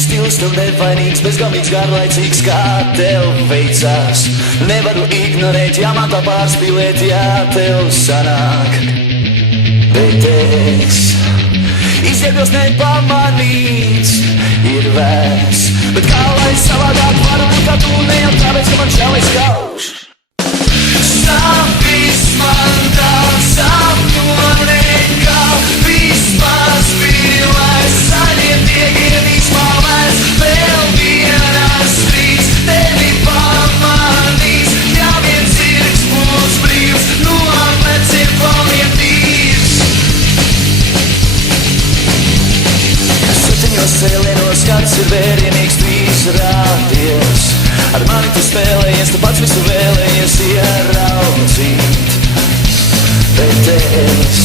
Stils tev nevainīgs, bezgalīgs, garlaicīgs, kā tev veicās. Nevaru ignorēt, ja man tā pārspīlēt, ja tev sanāk. Bet es izjēgos nepamanīts, ir vērts. Bet kā lai savādāk varu būt kā tu, ne jau tāpēc, ka man žēlis kauš. Sapnis man tā sapnone, kā vismaz spīlēs, saļiem tiegiem izmālēs, vēl vienās strīds tevi pamanīs, ja viens zirgs būs brīvs, no pleciem plaunie tīrs. Septiņos cēlienos kāds ir vērienīgs, tu izrādies. Ar mani tu spēlējies, tu pats visu vēlējies ieraudzīt. Bet es